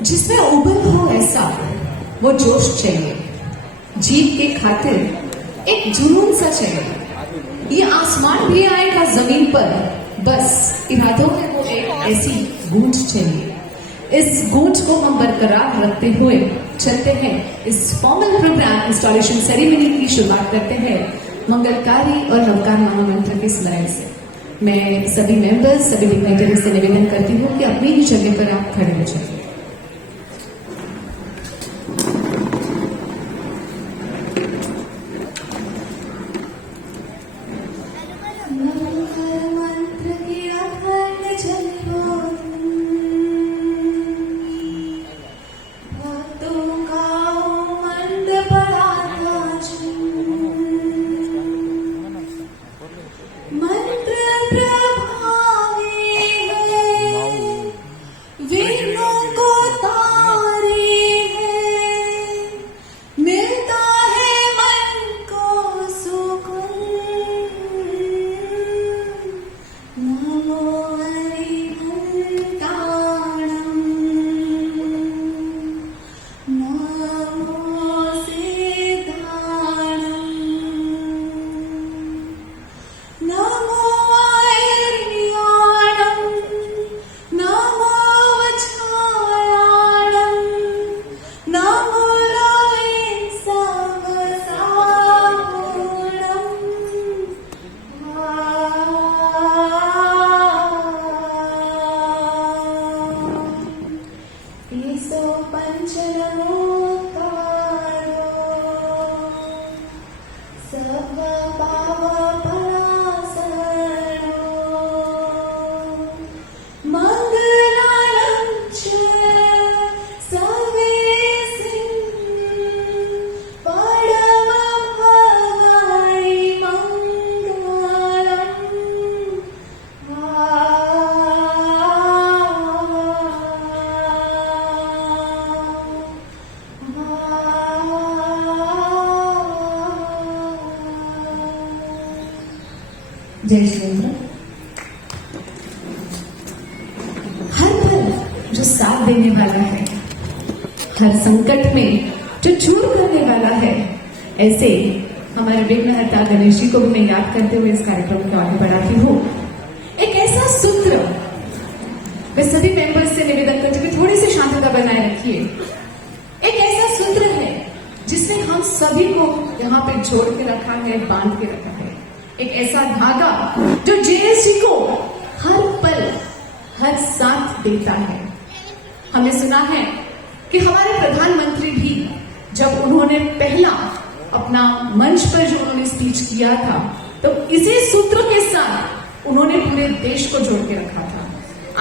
जिसमें उबल हो ऐसा वो जोश चाहिए, जीत के खातिर एक जुनून सा चाहिए। ये आसमान भी आएगा जमीन पर, बस इरादों में वो एक ऐसी गूंज चाहिए। इस गूंज को हम बरकरार रखते हुए चलते हैं। इस फॉर्मल प्रोग्राम इंस्टॉलेशन सेरेमनी की शुरुआत करते हैं मंगलकारी और नवकार महामंत्र के स्मरण से। मैं सभी मेंबर्स, सभी डिग्नेटरी से निवेदन करती हूँ कि अपनी ही जगह पर आप खड़े हो जाइए। जय श्री हर पल जो साथ देने वाला है, हर संकट में जो दूर करने वाला है, ऐसे हमारे विघ्नहर्ता गणेश जी को भी मैं याद करते हुए इस कार्यक्रम को आगे बढ़ाती हूँ। एक ऐसा सूत्र, मैं सभी मेंबर्स से निवेदन करती हूँ थोड़ी सी शांतता बनाए रखिए। एक ऐसा सूत्र है जिसने हम सभी को यहाँ पे जोड़ के रखा है, बांध के रखा है। एक ऐसा धागा जो जेएसटी को हर पल, हर साथ देता है। हमने सुना है कि हमारे प्रधानमंत्री भी जब उन्होंने पहला अपना मंच पर जो उन्होंने स्पीच किया था, तो इसी सूत्र के साथ उन्होंने पूरे देश को जोड़ के रखा था।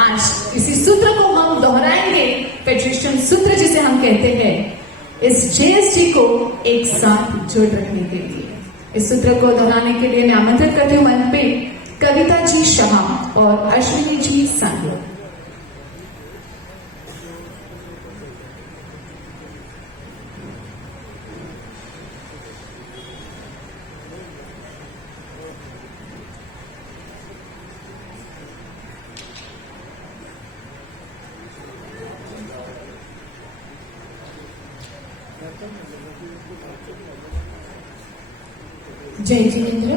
आज इसी सूत्र को हम दोहराएंगे, फेडरेशन सूत्र जिसे हम कहते हैं, इस जेएसटी को एक साथ जोड़ रखने के लिए। इस सूत्र को दोहराने के लिए मैं आमंत्रित करती हूँ मंच पे कविता जी शाह और अश्विनी जी सांगो। जय जिनेन्द्र।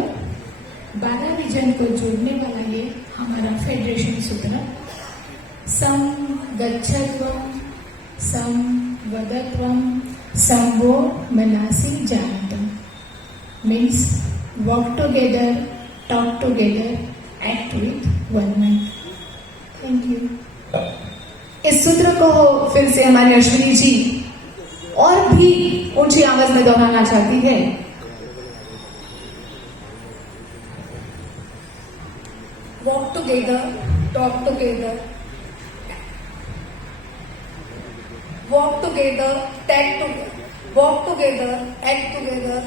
12 विजन को जोड़ने वाला ये हमारा फेडरेशन सूत्र सम गच्छत्वम सम वदत्वम समवो मनासि जानतम means walk together, talk together, act with one mind. Thank you. इस सूत्र को फिर से हमारी अश्विनी जी और भी ऊंची आवाज में दोहराना चाहती है। Walk together, talk together, walk together, tag together, walk together, act together.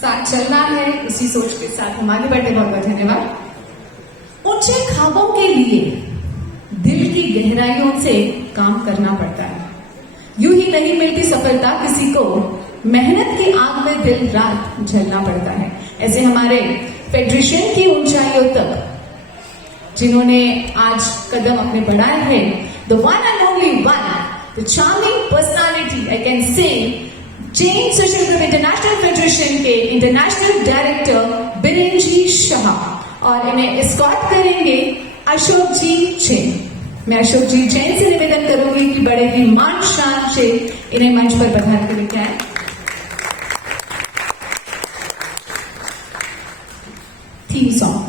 साथ चलना है, इसी सोच के साथ हम आगे बढ़े। बहुत बहुत धन्यवाद। ऊंचे ख्वाबों के लिए दिल की गहराइयों से काम करना पड़ता है। यूं ही नहीं मिलती सफलता किसी को, मेहनत की आग में दिन रात जलना पड़ता है। ऐसे हमारे फेडरेशन की ऊंचाइयों तक जिन्होंने आज कदम अपने बढ़ाए हैं, the one and only one, the charming personality, I can say, Jain social group international federation के इंटरनेशनल डायरेक्टर बिरेंजी शाह, और इन्हें एस्कॉर्ट करेंगे अशोक जी जैन। मैं अशोक जी जैन से निवेदन करूंगी कि बड़े ही मान शान से इन्हें मंच पर पधार कर लेके आए। Theme song.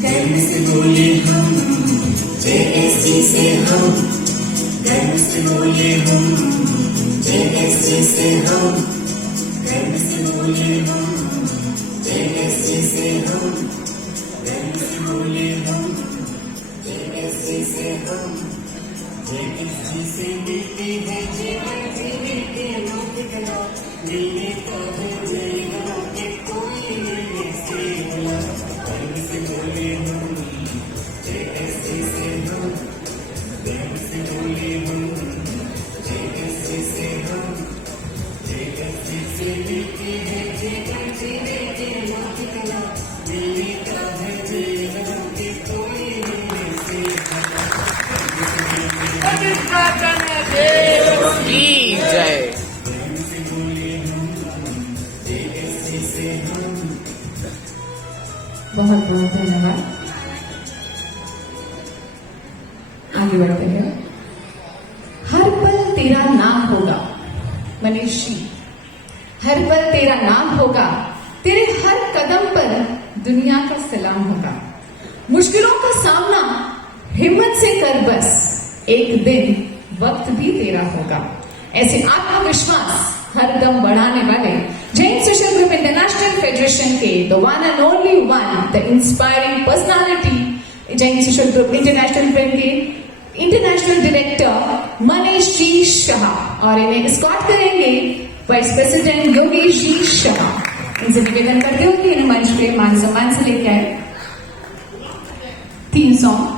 गर्व से बोले हम जेएसजी से हम, गर्व से बोले हम जेएसजी से हम, गर्व से बोले हम जेएसजी से हम, गर्व से बोले हम जेएसजी से हम, जेएसजी से मिलती है जीवन जीने के अनोखी कला, मिलने का है जीवन के कोई मिलने से भला। गर्व से बोले हम जेएसजी से हम, गर्व से बोले हम जेएसजी से हम, जेएसजी से मिलती है जीवन जीने की अनोखी कला, मिलने का है जीवन के कोई मिलने से भला। जय बहुत बहुत धन्यवाद। आगे बढ़ते हैं। हर पल तेरा नाम होगा मनीष जी, हर पल तेरा नाम होगा, तेरे हर कदम पर दुनिया का सलाम होगा। मुश्किलों का सामना हिम्मत से कर, बस एक दिन वक्त भी तेरा होगा। ऐसे आत्मविश्वास हर दम बढ़ाने वाले Jain social group international federation के the one and only one, the inspiring personality, Jain social group international के इंटरनेशनल डायरेक्टर मनीष जी शाह, और इन्हें एस्कॉर्ट करेंगे वाइस प्रेसिडेंट योगेश जी शाह। इनसे निवेदन करते हुए कि इन्हें मंच पे मान सम्मान से लेके आए। Theme song.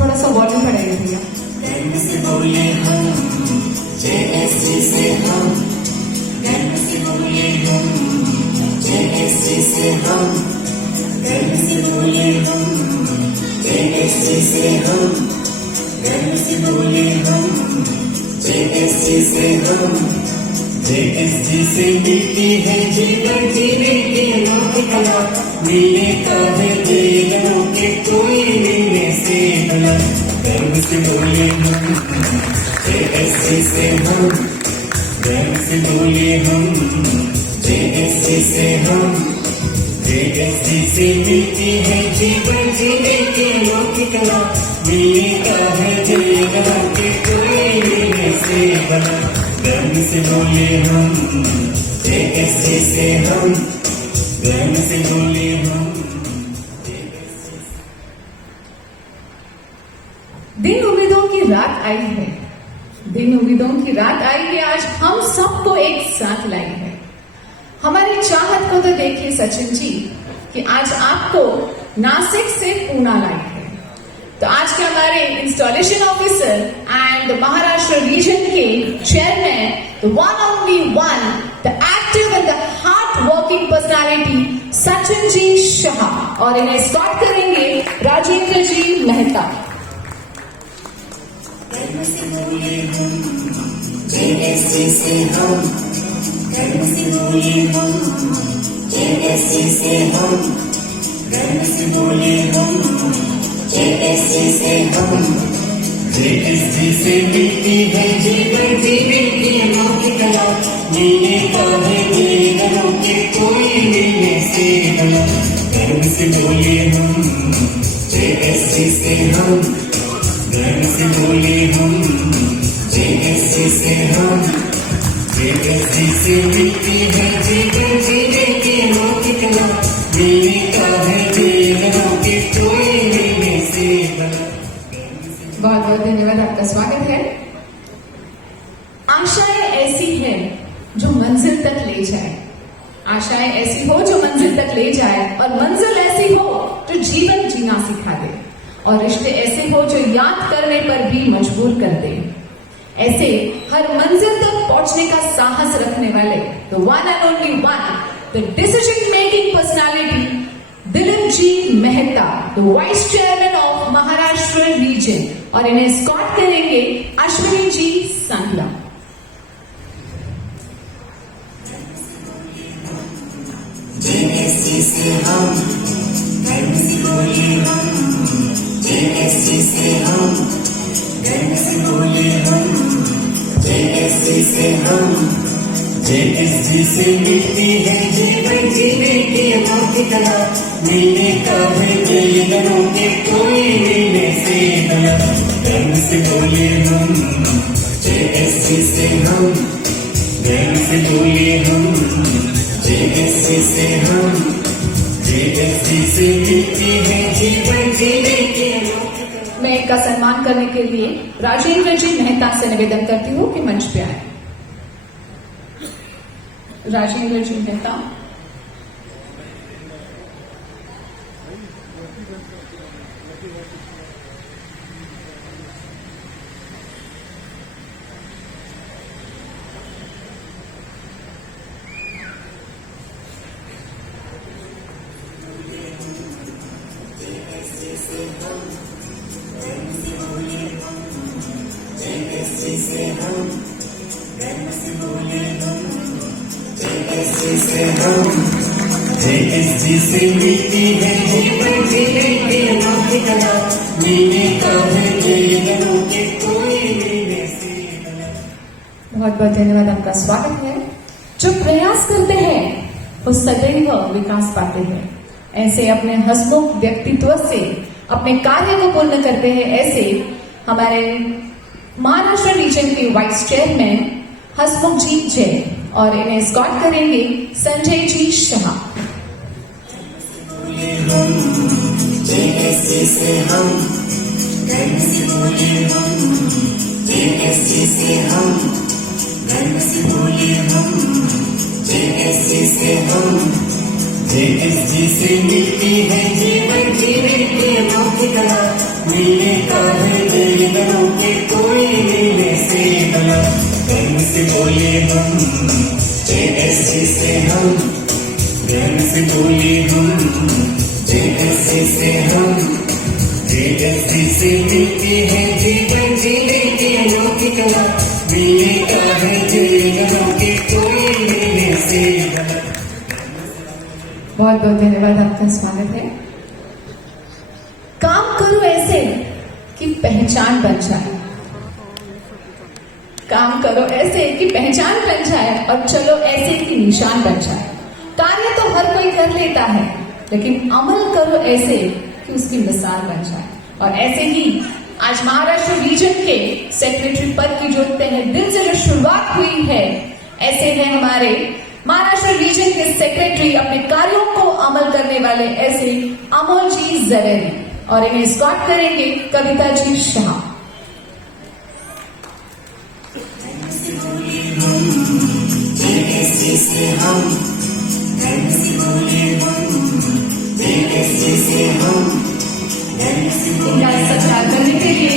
थोड़ा सा वॉल्यूम बढ़ाइए भैया। गर्व से बोले हम जेएसजी से हम, गर्व से बोले हम जेएसजी से हम, गर्व से बोले हम जेएसजी से हम, गर्व से बोले हम जेएसजी से हम, जेएसजी से मिलती है जीवन जीने की अनोखी कला, मिलने का है जीवनों के कोई मिलने से भला। गर्व से बोले हम जेएसजी से हम, गर्व से बोले हम जेएसजी से हम, जेएसजी से मिलती है जीवन जीने की अनोखी कला, मिलने का है जीवनों के कोई मिलने से भला। गर्व से बोले हम जेएसजी से हम, गर्व से बोले हम। दिन उम्मीदों की रात आई है, दिन उम्मीदों की रात आई है, आज हम सबको एक साथ लाई है। हमारी चाहत को तो देखिए सचिन जी कि आज आपको नासिक से पूना लाई है। तो आज के हमारे installation officer and Maharashtra region के chairman, the one only one, the active and the hard working personality Sachin ji Shah, और इन्हें एस्कॉर्ट करेंगे राजेंद्र जी मेहता। गर्व से बोले हम जेएसजी से हम, गर्व से बोले हम जेएसजी से हम, गर्व से बोले हम जेएसजी से हम, जेएसजी से मिलती है जीवन जीने की अनोखी कला, मिलने का है जीवनों के कोई मिलने से भला। गर्व से बोले हम जेएसजी से हम, गर्व से बोले हम जेएसजी से हम, हम JSG से मिलती है जीवन जीने की मौलिक कला मिलने का है जीवनों के कोई मिलने से बना। बहुत बहुत धन्यवाद, आपका स्वागत है। आशाएं ऐसी है जो मंजिल तक ले जाए, आशाएं ऐसी हो जो मंजिल तक ले जाए, और मंजिल ऐसी हो जो जीवन जीना सिखा दे, और रिश्ते ऐसे हो जो याद करने पर भी मजबूर कर दे। ऐसे हर मंजिल तक पहुंचने का साहस रखने वाले the one and only one, the decision making personality Dilip ji Mehta, the vice chairman of Maharashtra region, और इन्हें एस्कॉर्ट करेंगे अश्विनी जी सांगला। JSG से हम गर्व से बोले हम JSG से हम गर्व से बोले हम JSG से हम JSG से मिलती है जीवन जीने की अनोखी कला मिलने का है जीवनों के कोई मिलने से बना। गर्व से बोले हम JSG से हम गर्व से बोले हम JSG से हम JSG से मिलती है जीवन जीने की। मैं इनका सम्मान करने के लिए राजेंद्र जी मेहता से निवेदन करती हूँ कि मंच पे आए। राजेंद्र जी मेहता। JSG से हम गर्व से बोले हम JSG से हम JSG से मिलती है जीवन जीने की अनोखी कला मिलने का है जीवनों के कोई मिलने से बना। बहुत बहुत धन्यवाद, आपका स्वागत है। जो प्रयास करते हैं वो सदैव विकास पाते हैं। ऐसे अपने हसमुख व्यक्तित्व से अपने कार्य को पूर्ण करते हैं। ऐसे हमारे महाराष्ट्र रीजन के वाइस चेयरमैन हसमुख जी जैन, और इन्हें एस्कॉर्ट करेंगे संजय जी शाह। JSG से हम गर्व से बोले हम JSG से हम गर्व से बोले हम JSG से हम JSG से मिलती है जीवन जीने की अनोखी कला मिलने का है जीवनों के कोई मिलने से बना। गर्व से बोले हम JSG से हम गर्व से बोले हम JSG से हम JSG से मिलती है जीवन जीने की अनोखी कला मिलने का है जीवनों के कोई मिलने से बना। बहुत बहुत धन्यवाद, आपका स्वागत है। काम करो ऐसे कि पहचान बन जाए, काम करो ऐसे कि पहचान बन जाए, और चलो ऐसे कि निशान बन जाए। कार्य तो हर कोई कर लेता है, लेकिन अमल करो ऐसे कि उसकी मिसाल बन जाए। और ऐसे ही आज महाराष्ट्र रीजन के सेक्रेटरी पद की जो तहे दिल से जो शुरुआत हुई है, ऐसे हैं हमारे महाराष्ट्र रीजन के सेक्रेटरी, अपने कार्यों को अमल करने वाले ऐसे अमोल जी जवेरी, और इन्हें एस्कॉर्ट करेंगे कविता जी शाह। JSG से हम गर्व से बोले हम JSG से हम गर्व से बोले इनका सत्कार करने के लिए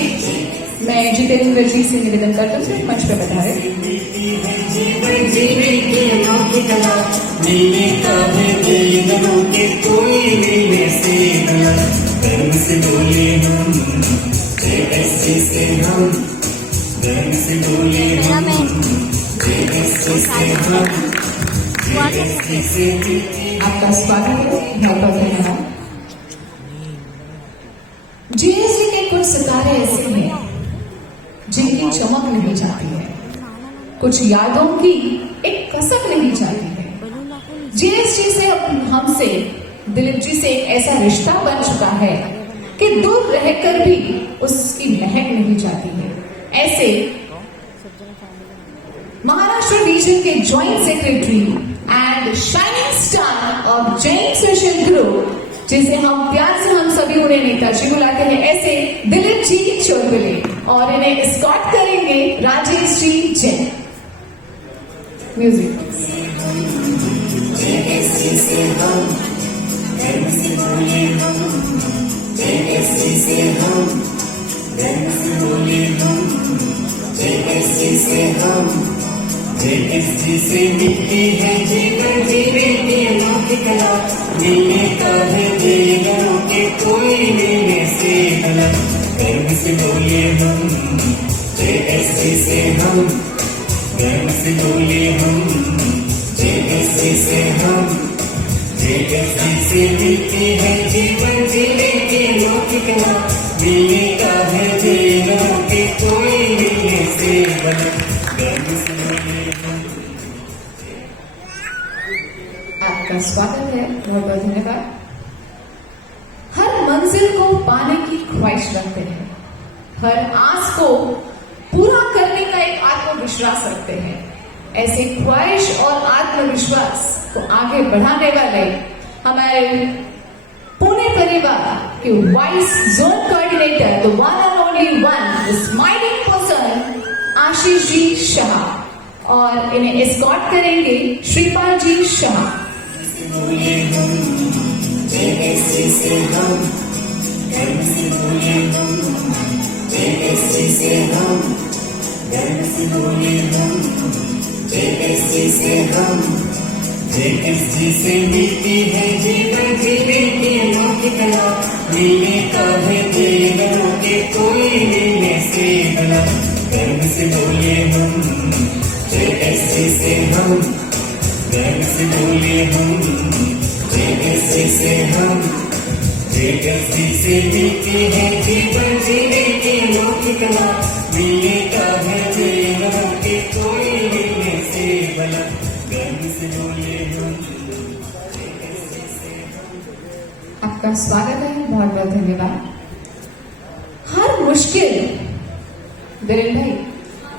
मैं जितेंद्र जी से निवेदन करती हूँ मंच पर पधारें। जीवन जीने की अनोखी कला मिलने का है जीवनों के कोई मिलने से बना। गर्व से बोले हम JSG से हम गर्व से बोले हम JSG से हम JSG से आपका स्वागत है, बहुत बहुत धन्यवाद। JSG के कुछ सितारे ऐसे हैं जिनकी चमक नहीं जाती है, कुछ यादों की एक कसक नहीं जाती है। JSG से हमसे दिलीप जी से एक ऐसा रिश्ता बन चुका है कि दूर रहकर भी उसकी महक नहीं जाती है। ऐसे महाराष्ट्र रीजन के joint secretary and shining star of Jain social group, जिसे हम प्यार से हम सभी उन्हें नेताजी बुलाते हैं, ऐसे दिलीप जी चौधरी, और इन्हें एस्कॉर्ट करेंगे राजेश जी जैन। म्यूजिक JSC से हम गर्व से बोले हम, JSC से हम गर्व से बोले हम, JSC से हम, JSC से मिलती है जीवन जीने की अनोखी कला, मिलने का है जीवनों के कोई मिलने से अलग, गर्व से बोले हम, JSC से हम गर्व से बोले हम, JSC से हम, JSC से मिलती है जीवन जीने की अनोखी कला, मिलने का है जीवनों के कोई मिलने से अलग, गर्व से बोले हम। आपका स्वागत है, बहुत बहुत धन्यवाद। हर मंजिल को पाने की ख्वाहिश रखते हैं, हर आस को पूरा करने का एक आत्मविश्वास रखते हैं। ऐसे ख्वाहिश और आत्मविश्वास को आगे बढ़ाने वाले हमारे पुणे परिवार के vice zone coordinator, the one and only one, the smiling person, Ashish ji Shah, और इन्हें एस्कॉर्ट करेंगे श्रीपाल जी शाह। बोले हम JSC से हम गर्व से बोले हम, JSC से हम गर्व से बोले हम, JSC से हम, JSC से मिलती है जीवन जीने की अनोखी कला, मिलने का है जीवनों के कोई मिलने से अलग, गर्व से बोले हम, JSC से हम गर्व से बोले हम, JSC से हम, JSC से मिलती है जीवन जीने की अनोखी कला, मिलने का है जीवनों के कोई मिलने से अलग, गर्व से बोले हम, JSC से हम। आपका स्वागत है, बहुत बहुत धन्यवाद। हर मुश्किल, वीरेन भाई,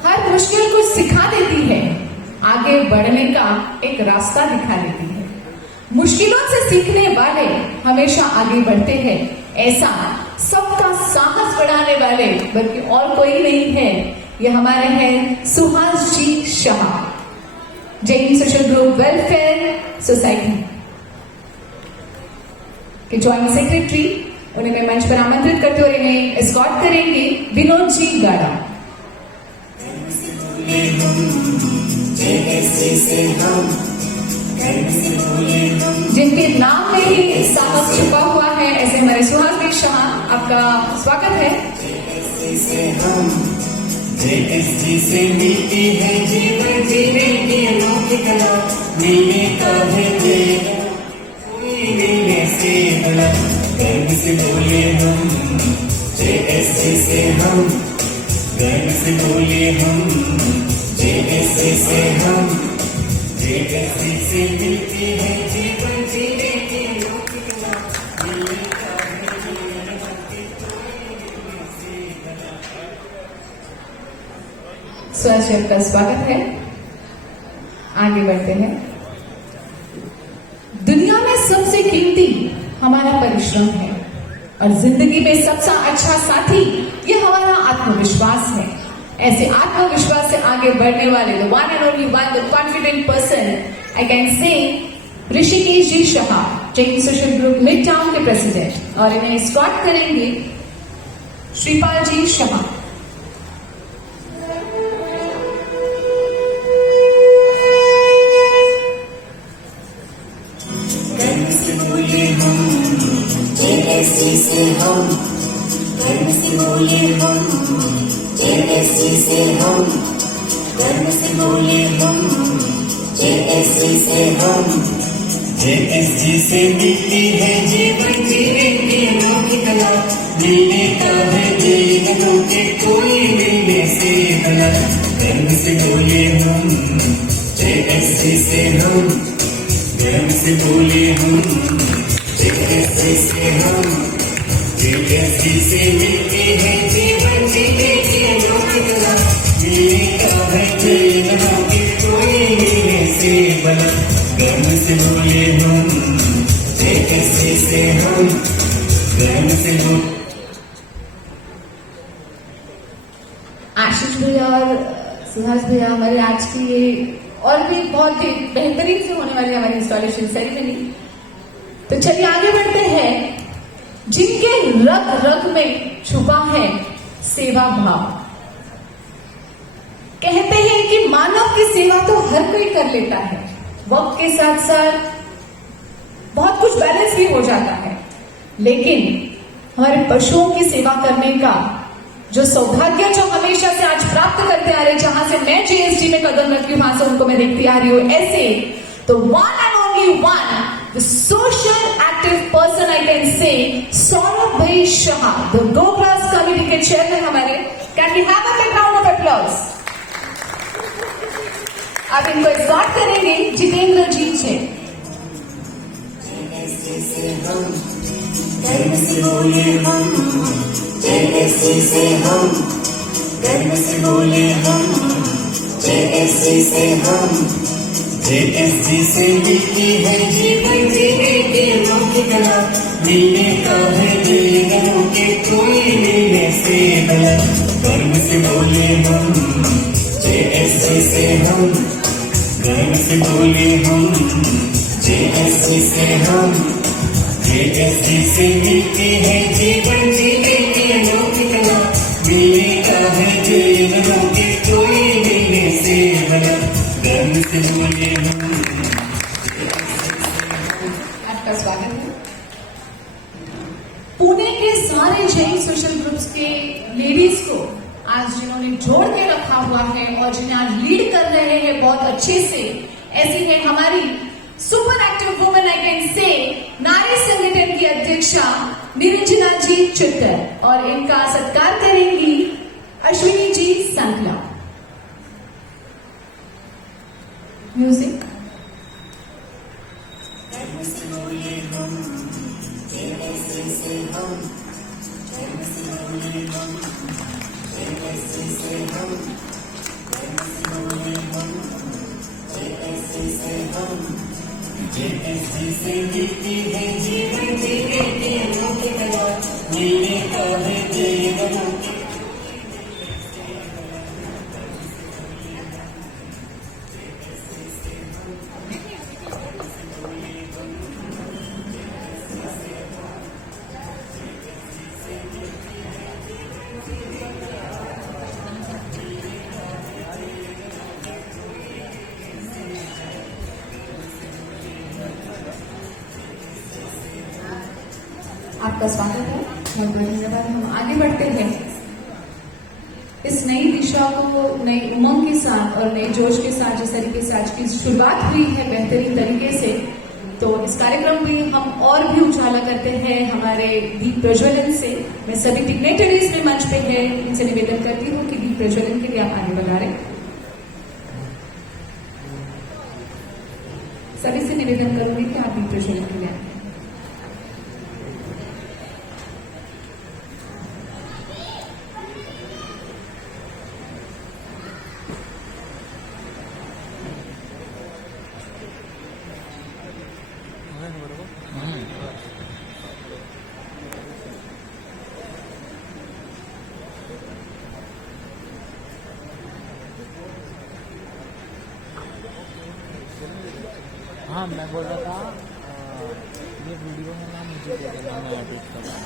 हर मुश्किल को सिखा देती है, आगे बढ़ने का एक रास्ता दिखा देती है। मुश्किलों से सीखने वाले हमेशा आगे बढ़ते हैं, ऐसा सबका साहस बढ़ाने वाले बल्कि और कोई नहीं है, ये हमारे हैं Suhas ji Shah, Jain social group welfare society के ज्वाइंट सेक्रेटरी। उन्हें मैं मंच पर आमंत्रित करते और इन्हें एस्कॉर्ट करेंगे विनोद जी गाड़ा। JSC से हम गर्व से बोले हम, जिनके नाम में ही साहस छुपा हुआ है, ऐसे हमारे सुहास जी शाह, आपका स्वागत है। JSC से हम, JSC से मिलती है जीवन जीने की अनोखी कला, मिलने का है जीवन कोई मिलने से अलग, गर्व से बोले हम, JSC से हम गर्व से बोले हम, JSC से हम, JSC से मिलती है जीवन जीने की अनोखी कला, मिलने का है जीवनों के कोई मिलने से अलग। सुहास जी, आपका स्वागत है। आगे बढ़ते हैं। दुनिया में सबसे कीमती हमारा परिश्रम है और जिंदगी में सबसे अच्छा साथी ये हमारा आत्मविश्वास है। ऐसे आत्मविश्वास से आगे बढ़ने वाले the one and only one, the confident person, I can say Rishikesh ji Shah, Jain social group mid town के प्रेसिडेंट, और इन्हें एस्कॉर्ट करेंगे श्रीपाल जी शाह। गर्व से बोले हम, JSC से हम गर्व से बोले हम, JSC से हम गर्व से बोले हम, JSC से हम, JSC से मिलती है जीवन जीने की अनोखी कला, मिलने का है जीवनों के कोई मिलने से अलग, गर्व से बोले हम, JSC से हम गर्व से बोले हम, JSC से हम, JSC से मिलती है जीवन जीने की अनोखी कला, मिलने का है जीवनों के से बोले हम, JSC से हम, गर्म से बोले। आशीष भैया और सुहास भैया हमारे आज की ये और भी बहुत ही बेहतरीन से होने वाली हमारी इंस्टॉलेशन सेरेमनी। तो चलिए आगे बढ़ते हैं। जिनके रग रग में छुपा है सेवा भाव, कहते हैं कि मानव की सेवा तो हर कोई कर लेता है, वक्त के साथ साथ बहुत कुछ बैलेंस भी हो जाता है, लेकिन हमारे पशुओं की सेवा करने का जो सौभाग्य जो हमेशा से आज प्राप्त करते आ रहे, जहां से मैं जीएसटी में कदम रखी हूं वहां से उनको मैं देखती आ रही हूं, ऐसे तो one and only one the social active person I can say Saurabh bhai Shah, the Gogras committee के चेयरमैन हमारे। Can we have a big round of applause. अब इनको एग्जॉर्ट करेंगे जितेंद्र जी से। गर्म से बोले हम, JSC से हम, गर्म से बोले हम, JSC से हम, JSC से मिलती है जीवन जीने की अनोखी कला, मिलने का है जीवनों के कोई मिलने से भला। गर्म से बोले हम, JSC से हम, गर्म से बोले हम, JSC से हम, JSC से मिलती है जीवन जीने की अनोखी कला, मिलने का है जीवनों के कोई मिलने से भला। गर्म से बोले हम। आपका स्वागत है। पुणे के सारे जैन सोशल ग्रुप्स के लेडीज को आज जिन्होंने जोड़ के रखा हुआ है और जिन्हें आज लीड कर रहे हैं बहुत अच्छे से, ऐसी है हमारी super active woman I can से नारी संगठन की अध्यक्षा निरंजना जी चित्तर, और इनका सत्कार करेंगी अश्विनी जी संकला। म्यूजिक। गर्म से बोले हम, JSC से हम, गर्म से बोले हम, JSC से हम, गर्म से बोले हम, JSC से हम, JSC से मिलती है जीवन जीने की अनोखी कला, मिलने का है जीवनों के। आपका स्वागत है, बहुत बहुत धन्यवाद। हम आगे बढ़ते हैं। इस नई दिशा को नई उमंग के साथ और नए जोश के साथ जिस तरीके से आज की शुरुआत हुई है बेहतरीन तरीके से, तो इस कार्यक्रम में हम और भी उजाला करते हैं हमारे दीप प्रज्वलन से। मैं सभी डिग्नेटरीज में मंच पे है, इनसे निवेदन करती हूँ कि दीप प्रज्वलन के लिए आप आगे बढ़ा रहे। सभी से निवेदन करूंगी कि आप दीप प्रज्वलन के लिए आए। हाँ मैं बोल रहा था ये वीडियो में ना मुझे दे देना, मैं एडिट करूँगा।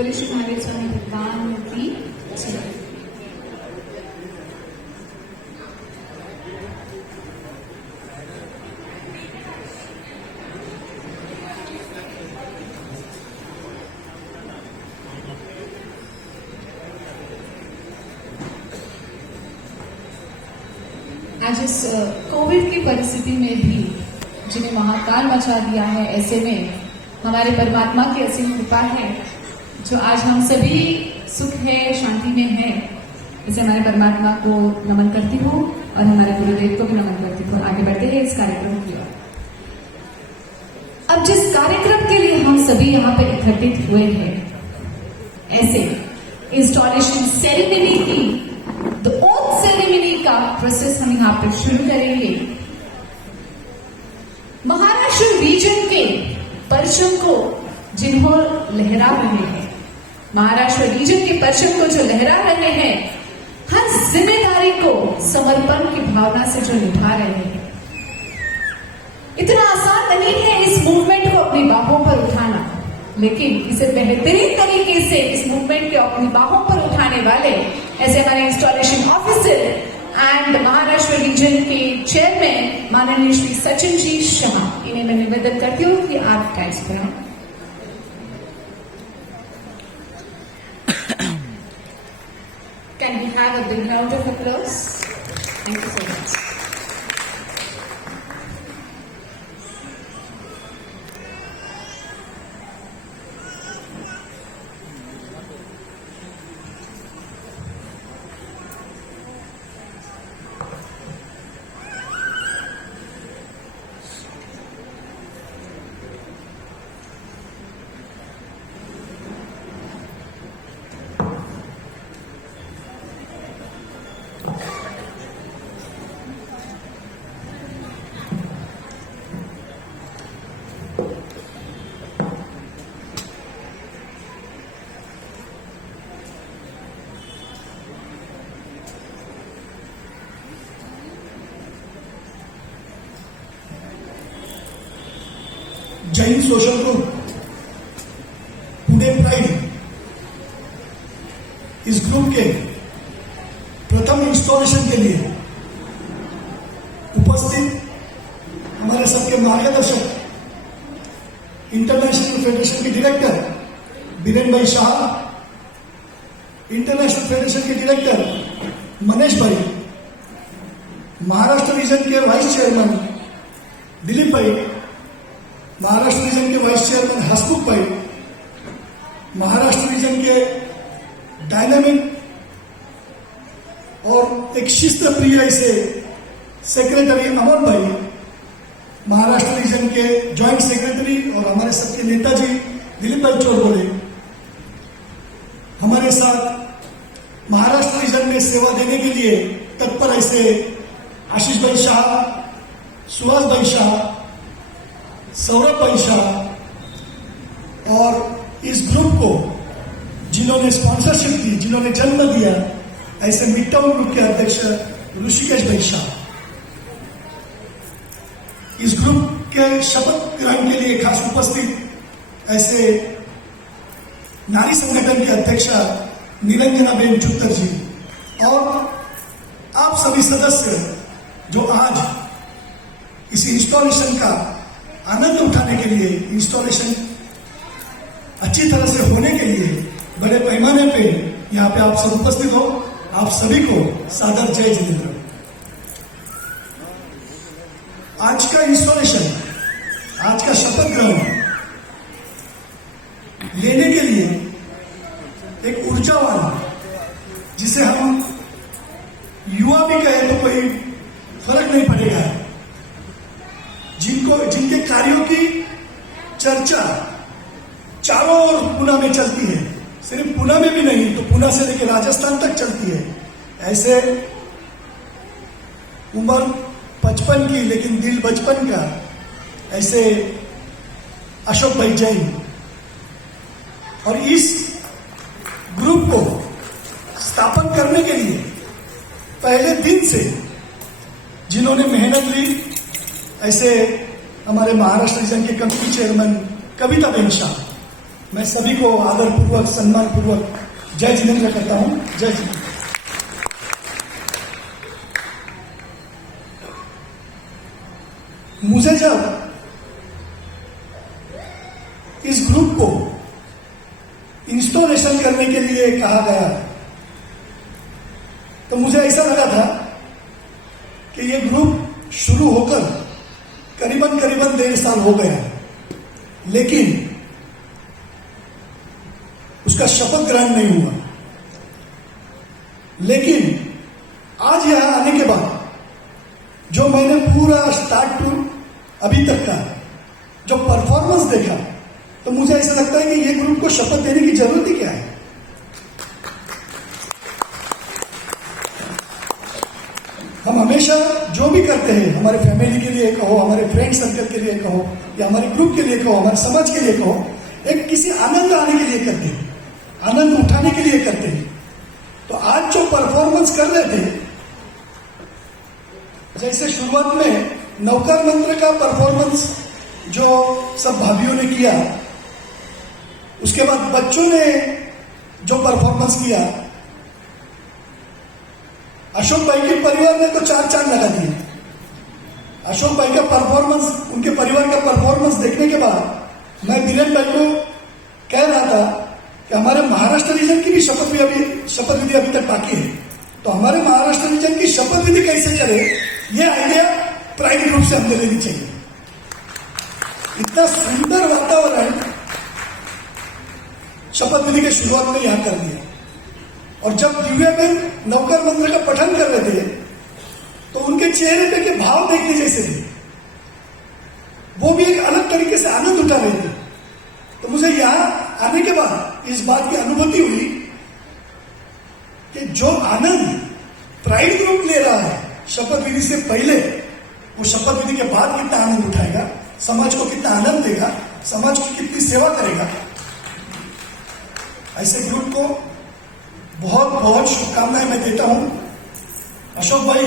बोले श्री महावीर स्वामी भगवान की जय। आज इस कोविड की परिस्थिति में भी जिन्हें महाकाल मचा दिया है, ऐसे में हमारे परमात्मा की असीम कृपा है जो आज हम सभी सुख है, शांति में है। इसे हमारे परमात्मा को नमन करती हूँ और हमारे गुरुदेव को भी नमन करती हूँ। आगे बढ़ते हैं इस कार्यक्रम की ओर। अब जिस कार्यक्रम के लिए हम सभी यहाँ पे इकट्ठित हुए हैं, ऐसे इंस्टॉलेशन सेरेमनी की द ओथ सेरेमनी का प्रोसेस हम यहाँ पर शुरू करेंगे। महाराष्ट्र रीजन के परचम को जिन्हों लहरा रहे हैं, महाराष्ट्र रीजन के परचम को जो लहरा रहे हैं, हर जिम्मेदारी को समर्पण की भावना से जो निभा रहे हैं। इतना आसान नहीं है इस मूवमेंट को अपनी बाहों पर उठाना, लेकिन इसे बेहतरीन तरीके से इस मूवमेंट को अपनी बाहों पर उठाने वाले ऐसे हमारे installation officer and Maharashtra region के चेयरमैन माननीय श्री सचिन जी शाह, इन्हें मैं निवेदन करती हूँ कि आप टाइप्स पर आए। Can we have a big round of applause? Thank you so much. Jain social group Pune pride, इस ग्रुप के प्रथम इंस्टॉलेशन के लिए उपस्थित हमारे सबके मार्गदर्शक, इंटरनेशनल फेडरेशन के डायरेक्टर बीरेन भाई शाह, इंटरनेशनल फेडरेशन के डायरेक्टर मनीष भाई, महाराष्ट्र रीजन के वाइस चेयरमैन दिलीप भाई, महाराष्ट्र रीजन के वाइस चेयरमैन हसमुख भाई, महाराष्ट्र रीजन के डायनामिक और एक शिस्त प्रिय ऐसे सेक्रेटरी अमर भाई, महाराष्ट्र रीजन के जॉइंट सेक्रेटरी और हमारे सबके नेताजी दिलीप भाई चौरबोले, हमारे साथ महाराष्ट्र रीजन में सेवा देने के लिए तत्पर ऐसे आशीष भाई शाह, सुहास भाई शाह, सौरभ भाई शाह और इस ग्रुप को जिन्होंने स्पॉन्सरशिप दी, जिन्होंने जन्म दिया, ऐसे मिड टाउन ग्रुप के अध्यक्ष ऋषिकेश भाई शाह। इस ग्रुप के शपथ ग्रहण के लिए खास उपस्थित ऐसे नारी संगठन के अध्यक्षा निरंजनाबेन चुत्तर जी और आप सभी सदस्य जो आज इस इंस्टॉलेशन का आनंद उठाने के लिए, इंस्टॉलेशन अच्छी तरह से होने के लिए बड़े पैमाने पे यहाँ पे आप सब उपस्थित हो, आप सभी को सादर जय जिनेंद्र। आज का इंस्टॉलेशन, आज का शपथ ग्रहण लेने के लिए एक ऊर्जावान, जिसे हम युवा भी कहें तो कोई फर्क नहीं पड़ेगा, जिनके कार्यों की चर्चा चारों ओर पुणे में चलती है, सिर्फ पुणे में भी नहीं तो पुणे से लेकर राजस्थान तक चलती है। ऐसे उम्र 55 की लेकिन दिल बचपन का, ऐसे अशोक भाई जैन, और इस ग्रुप को स्थापन करने के लिए पहले दिन से जिन्होंने मेहनत ली, ऐसे हमारे महाराष्ट्र रीजन के कमिटी चेयरमैन कविता बेन शाह, मैं सभी को आदरपूर्वक सम्मानपूर्वक जय जिनेन्द्र करता हूं। जय जिनेन्द्र। मुझे जब इस ग्रुप को इंस्टॉलेशन करने के लिए कहा गया तो मुझे ऐसा लगा था कि ये ग्रुप शुरू होकर करीबन 1.5 साल हो गया, लेकिन उसका शपथ ग्रहण नहीं हुआ। लेकिन आज यहां आने के बाद जो मैंने पूरा स्टार्ट टू अभी तक का जो परफॉर्मेंस देखा, तो मुझे ऐसा लगता है कि ये ग्रुप को शपथ देने की जरूरत ही क्या है। हम हमेशा जो भी करते हैं, हमारे फैमिली के लिए कहो, हमारे फ्रेंड सर्कल के लिए कहो, या हमारे ग्रुप के लिए कहो, हमारे समाज के लिए कहो, एक किसी आनंद आने के लिए करते हैं, आनंद उठाने के लिए करते हैं। तो आज जो परफॉर्मेंस कर रहे थे, जैसे शुरुआत में नवकार मंत्र का परफॉर्मेंस जो सब भाभीियों ने किया, उसके बाद बच्चों ने जो परफॉर्मेंस किया, अशोक भाई के परिवार ने तो 4 चांद लगा दिए। अशोक भाई का परफॉर्मेंस, उनके परिवार का परफॉर्मेंस देखने के बाद मैं बीरेन भाई को कह रहा था कि हमारे महाराष्ट्र रीजन की भी शपथ विधि अभी तक बाकी है, तो हमारे महाराष्ट्र रीजन की शपथ विधि कैसे करें, ये आइडिया प्राइड ग्रुप से हमने लेनी चाहिए। इतना सुंदर वातावरण शपथ विधि के शुरुआत में यहां कर दिया। और जब दिव्या बहन नवकार मंत्र का पठन कर रहे थे, तो उनके चेहरे पे के भाव देखने जैसे थे, वो भी एक अलग तरीके से आनंद उठा रहे थे। तो मुझे यहां आने के बाद इस बात की अनुभूति हुई कि जो आनंद प्राइड ग्रुप ले रहा है शपथ विधि से पहले, वो शपथ विधि के बाद कितना आनंद उठाएगा, समाज को कितना आनंद देगा, समाज की कितनी सेवा करेगा। ऐसे ग्रुप को बहुत बहुत शुभकामनाएं मैं देता हूं। अशोक भाई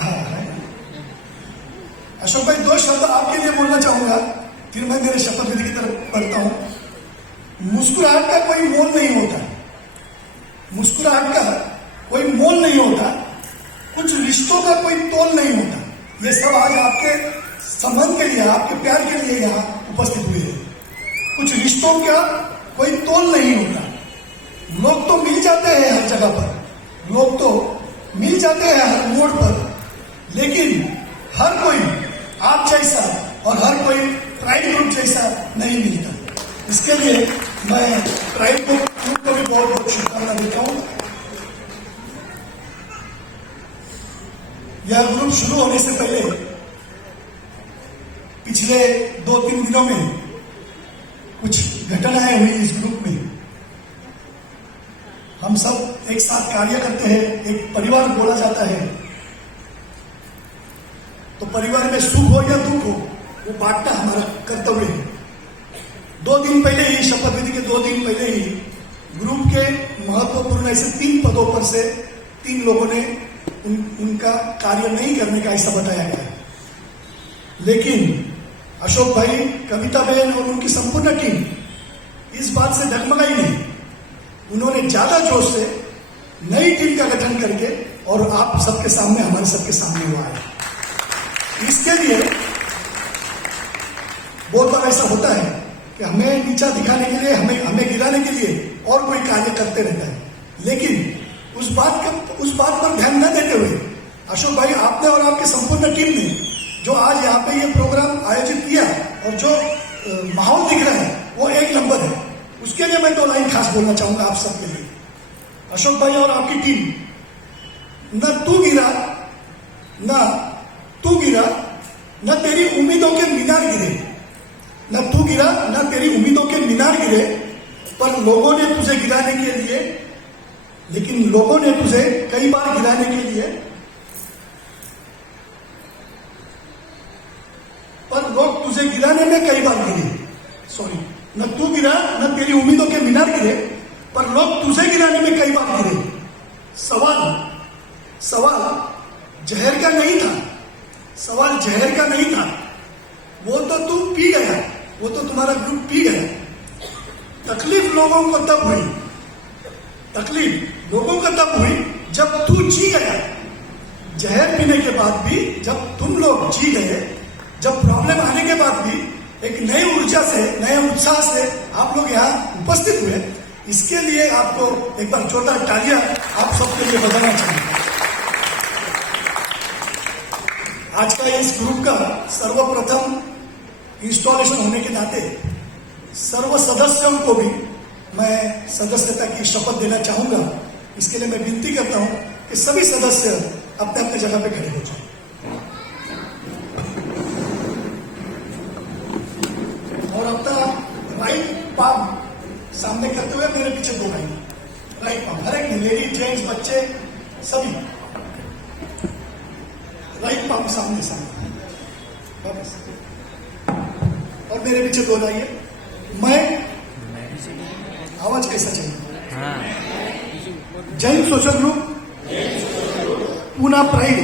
हाँ, अशोक भाई 2 शब्द आपके लिए बोलना चाहूंगा, फिर मैं मेरे शपथ विधि की तरफ बढ़ता हूं। मुस्कुराहट का कोई मोल नहीं होता, मुस्कुराहट का कोई मोल नहीं होता, कुछ रिश्तों का कोई तोल नहीं होता। ये सब आज आपके संबंध के लिए, आपके प्यार के लिए यहां उपस्थित हुए हैं। कुछ रिश्तों का कोई तोल नहीं होता। लोग तो मिल जाते हैं हर जगह पर, लोग तो मिल जाते हैं हर मोड़ पर, लेकिन हर कोई आप जैसा और हर कोई प्राइड ग्रुप जैसा नहीं मिलता। इसके लिए मैं प्राइड ग्रुप को भी बहुत बहुत शुभकामना देता हूं। यह ग्रुप शुरू होने से पहले पिछले 2-3 दिनों में कुछ घटनाएं हुई इस ग्रुप में। हम सब एक साथ कार्य करते हैं, एक परिवार बोला जाता है, तो परिवार में सुख हो या दुख हो, वो बांटना हमारा कर्तव्य है। 2 दिन पहले ही, शपथ विधि के 2 दिन पहले ही ग्रुप के महत्वपूर्ण ऐसे 3 पदों पर से 3 लोगों ने उनका कार्य नहीं करने का ऐसा बताया गया। लेकिन अशोक भाई, कविता बहन और उनकी संपूर्ण टीम इस बात से डगमगाई नहीं। उन्होंने ज्यादा जोश से नई टीम का गठन करके और आप सबके सामने, हमारे सबके सामने हुआ है। इसके लिए बहुत बार ऐसा होता है कि हमें नीचा दिखाने के लिए, हमें गिराने के लिए और कोई कार्य करते रहता है, लेकिन उस बात पर ध्यान न देते हुए अशोक भाई, आपने और आपके संपूर्ण टीम ने जो आज यहाँ पे ये प्रोग्राम आयोजित किया और जो माहौल दिख रहा है, वो 1 नंबर है। उसके लिए मैं 2 लाइन खास बोलना चाहूंगा आप सबके लिए। अशोक भाई और आपकी टीम, न तू गिरा न तेरी उम्मीदों के मीनार गिरे, न तू गिरा न तेरी उम्मीदों के मीनार गिरे, पर लोगों ने तुझे गिराने के लिए, लेकिन लोगों ने तुझे कई बार गिराने के लिए, पर लोग तुझे गिराने में कई बार गिरे। सॉरी, न तू गिरा न तेरी उम्मीदों के मीनार गिरे, पर लोग तुझे गिराने में कई बार गिरे। सवाल जहर का नहीं था, सवाल जहर का नहीं था, वो तो तू पी गया, वो तो तुम्हारा ग्रुप पी गया। तकलीफ लोगों को तब हुई, तकलीफ लोगों को तब हुई जब तू जी गया। जहर पीने के बाद भी जब तुम लोग जी गए, जब प्रॉब्लम आने के बाद भी एक नई ऊर्जा से, नए उत्साह से आप लोग यहाँ उपस्थित हुए, इसके लिए आपको एक बार जोरदार तालियां आप सबके लिए बजाना चाहिए। आज का इस ग्रुप का सर्वप्रथम इंस्टॉलेशन होने के नाते सर्व सदस्यों को भी मैं सदस्यता की शपथ देना चाहूंगा। इसके लिए मैं विनती करता हूं कि सभी सदस्य अपने अपने जगह पे खड़े हो जाएं। और अपना राइट पाम सामने करते हुए मेरे पीछे दो भाई, राइट पाम हर एक ने, लेडीज जेंट्स बच्चे सभी, राइट पाम सामने सामने वापस, और मेरे पीछे दो लाइए। मैं आवाज कैसा चाहिए? Jain social group Poona pride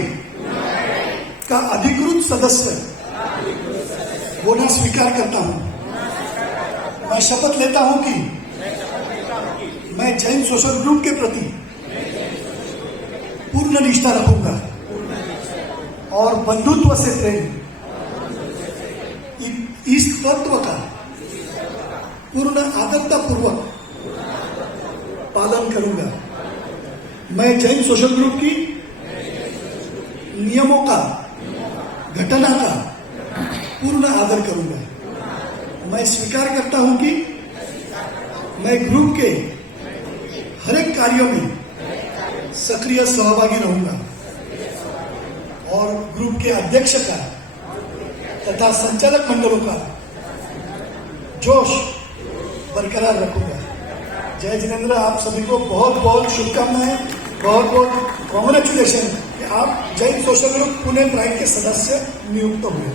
का अधिकृत सदस्य होना स्वीकार करता हूं। मैं शपथ लेता हूं कि मैं जैन सोशल ग्रुप के प्रति पूर्ण निष्ठा रखूंगा और बंधुत्व से प्रेम इस तत्व का पूर्ण आदरता पूर्वक पालन करूंगा। मैं जैन सोशल ग्रुप की नियमों का, घटना का पूर्ण आदर करूंगा। मैं स्वीकार करता हूं कि मैं ग्रुप के हर एक कार्यों में सक्रिय सहभागी रहूंगा और ग्रुप के अध्यक्ष का तथा संचालक मंडलों का जोश बरकरार रखूंगा। जय जिनेंद्र, आप सभी को बहुत बहुत शुभकामनाएं, बहुत बहुत कॉन्ग्रेचुलेशन कि आप Jain social group Pune pride के सदस्य नियुक्त हुए।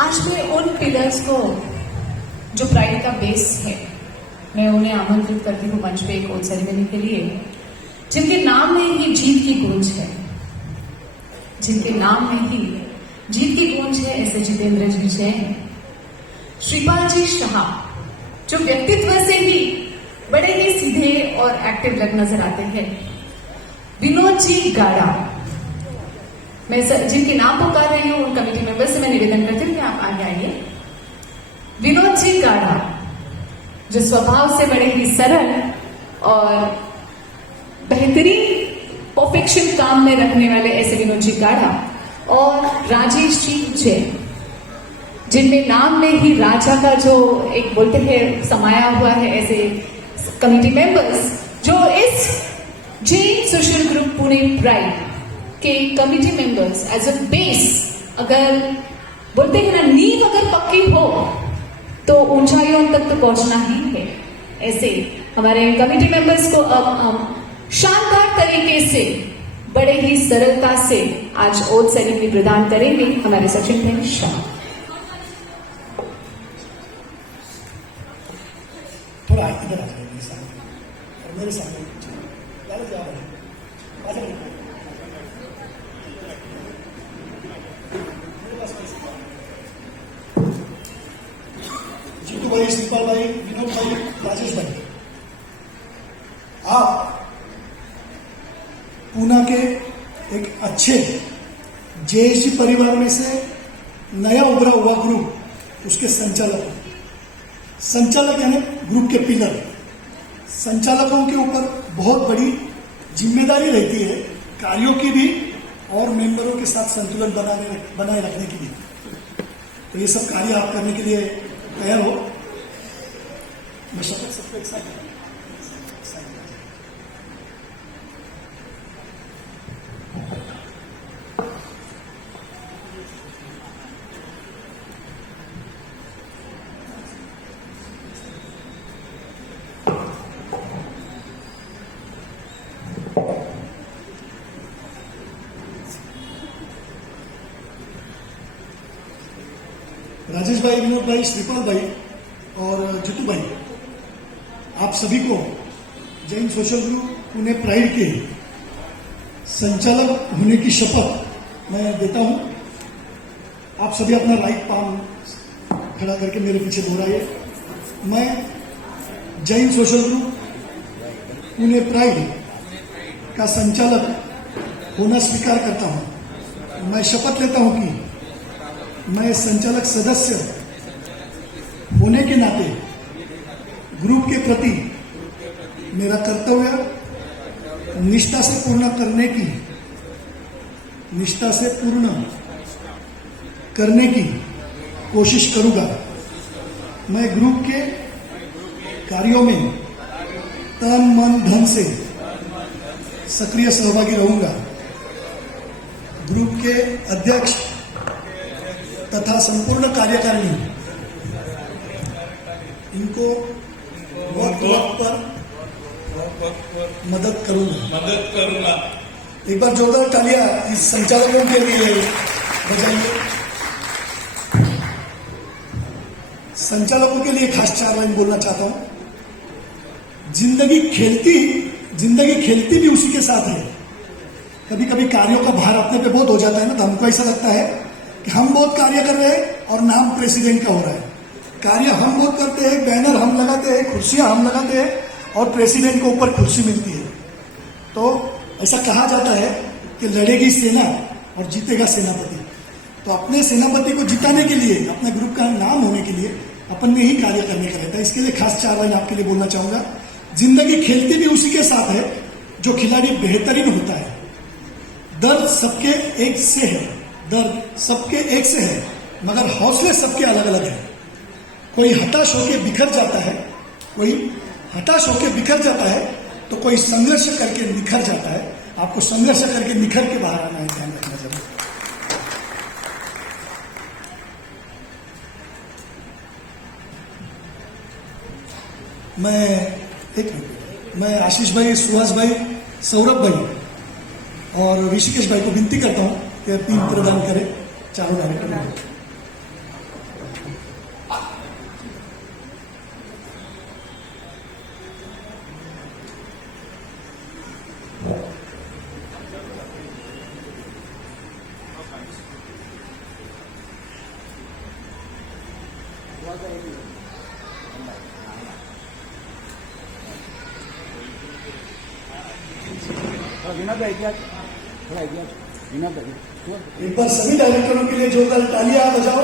आज मैं उन पिलर्स को जो प्राइड का बेस है, मैं उन्हें आमंत्रित करती हूँ मंच पे एक ओथ सेरेमनी के लिए, जिनके नाम में ही जीत की गूंज है, जिनके नाम में ही जीत की गूंज है। ऐसे जितेंद्र जी जैन, श्रीपाल जी शाह, जो व्यक्तित्व से ही बड़े ही सीधे और एक्टिव लग नजर आते हैं। विनोद जी गाड़ा, मैं जिनके नाम पुकार रही हूँ उन कमेटी मेंबर से मैं निवेदन करती हूँ कि आप आगे आइए। विनोद जी गाड़ा, जो स्वभाव से बड़े ही सरल और बेहतरीन परफेक्शन काम में रखने वाले ऐसे विनोद जी गाड़ा, और राजेश जी जैन, जिनमें नाम में ही राजा का जो एक बोलते हैं समाया हुआ है। ऐसे कमेटी मेंबर्स जो इस Jain social group Pune pride के committee members as a base, अगर बोलते हैं ना नींव अगर पक्की हो तो ऊंचाइयों तक तो पहुंचना ही है। ऐसे हमारे कमिटी मेंबर्स को अब हम शानदार तरीके से, बड़े ही सरलता से आज ओथ सेरेमनी प्रदान करेंगे हमारे सचिन भाई शाह। थोड़ा इधर आ जाए मेरे सामने, और मेरे सामने जीतू भाई, श्रीपाल भाई, विनोद भाई, राजेश भाई, आप पूना के एक अच्छे जेएसजी परिवार में से नया उभरा हुआ ग्रुप, उसके संचालक यानी ग्रुप के पिलर, संचालकों के ऊपर बहुत बड़ी जिम्मेदारी रहती है, कार्यों की भी और मेंबरों के साथ संतुलन बनाए रखने की भी। तो ये सब कार्य आप करने के लिए तैयार हो। मैं शपथ सबको एक साथ राजेश भाई, विनोद भाई, श्रीपाल भाई और जितू भाई, आप सभी को Jain social group Pune pride के संचालक होने की शपथ मैं देता हूं। आप सभी अपना राइट पाम खड़ा करके मेरे पीछे दोहराइए। मैं Jain social group Pune pride का संचालक होना स्वीकार करता हूं। मैं शपथ लेता हूं कि मैं संचालक सदस्य होने के नाते ग्रुप के प्रति मेरा कर्तव्य निष्ठा से पूर्ण करने की कोशिश करूंगा। मैं ग्रुप के कार्यों में तन मन धन से सक्रिय सहभागी रहूंगा। ग्रुप के अध्यक्ष तथा संपूर्ण कार्यकारिणी इनको वक्त पर मदद करूंगा। एक बार जोरदार तालियां इस संचालकों के लिए बजाइए। संचालकों के लिए खास 4 लाइन बोलना चाहता हूं। जिंदगी खेलती भी उसी के साथ है। कभी कभी कार्यों का भार अपने पे बहुत हो जाता है ना, तो हमको ऐसा लगता है कि हम बहुत कार्य कर रहे हैं और नाम प्रेसिडेंट का हो रहा है। कार्य हम बहुत करते हैं, बैनर हम लगाते हैं, कुर्सियां हम लगाते हैं और प्रेसिडेंट को ऊपर कुर्सी मिलती है। तो ऐसा कहा जाता है कि लड़ेगी सेना और जीतेगा सेनापति। तो अपने सेनापति को जिताने के लिए, अपने ग्रुप का नाम होने के लिए अपन में ही कार्य करने का रहता है। इसके लिए खास 4 लाइन आपके लिए बोलना चाहूंगा। जिंदगी खेलती भी उसी के साथ है जो खिलाड़ी बेहतरीन होता है। दर्द सबके एक से है मगर हौसले सबके अलग अलग है। कोई हताश होकर बिखर जाता है तो कोई संघर्ष करके निखर जाता है। आपको संघर्ष करके निखर के बाहर आना है, ध्यान रखना जरूर। मैं आशीष भाई, सुहास भाई, सौरभ भाई और ऋषिकेश भाई को विनती करता हूं कि अपनी प्रदान करें चारों डायरेक्टर। एक बार सभी डायरेक्टरों के लिए जोरदार तालियां बजाओ।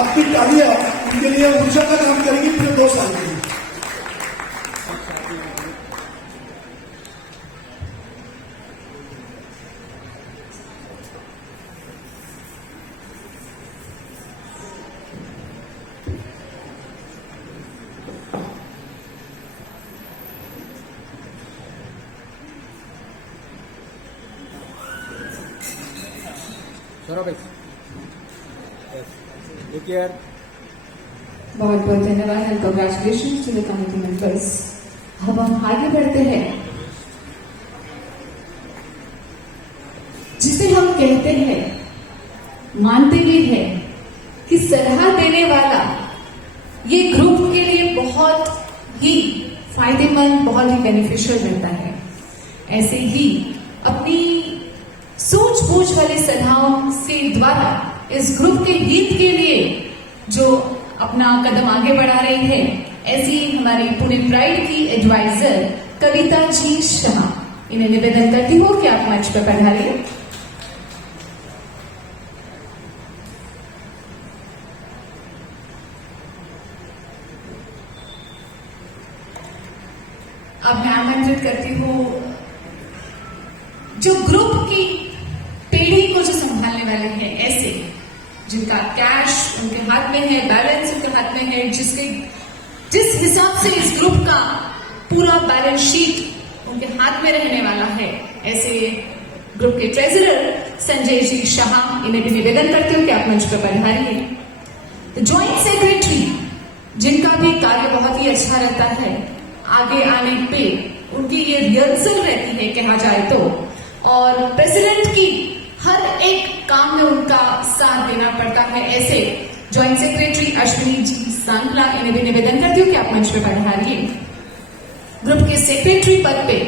आपकी तालियां उनके लिए ऊर्जा का काम करेगी पूरे 2 साल के लिए। बहुत बहुत धन्यवाद and congratulation to the committee members. अब हम आगे बढ़ते हैं, जिसे हम कहते हैं, मानते भी हैं कि सलाह देने वाला ये ग्रुप के लिए बहुत ही फायदेमंद, बहुत ही बेनिफिशियल रहता है। ऐसे ही अपनी सूझबूझ वाली सलाहों से द्वारा इस ग्रुप के हित के लिए जो अपना कदम आगे बढ़ा रही है, ऐसी हमारी पुणे प्राइड की एडवाइजर कविता जी शाह, इन्हें निवेदन करती हूँ कि आप मंच पर पधारिए। अब मैं आमंत्रित करती हूँ जो ग्रुप की पीढ़ी को जो संभालने वाले हैं, ऐसे जिनका कैश उनके हाथ में है, बैलेंस उनके हाथ में है, जिसके जिस हिसाब से इस ग्रुप का पूरा बैलेंस शीट उनके हाथ में रहने वाला है, ऐसे ग्रुप के ट्रेजरर संजय जी शाह, इन्हें भी निवेदन करते हो कि आप मंच पर पधारिए। तो जॉइंट सेक्रेटरी जिनका भी कार्य बहुत ही अच्छा रहता है, आगे आने पे उनकी ये रिहर्सल रहती है कहा जाए तो, और प्रेसिडेंट की हर एक काम में उनका साथ देना पड़ता है, ऐसे जॉइंट सेक्रेटरी अश्विनी जी सांगला, इन्हें भी निवेदन करती हूँ कि आप मंच पर पधारिए। ग्रुप के सेक्रेटरी पद पे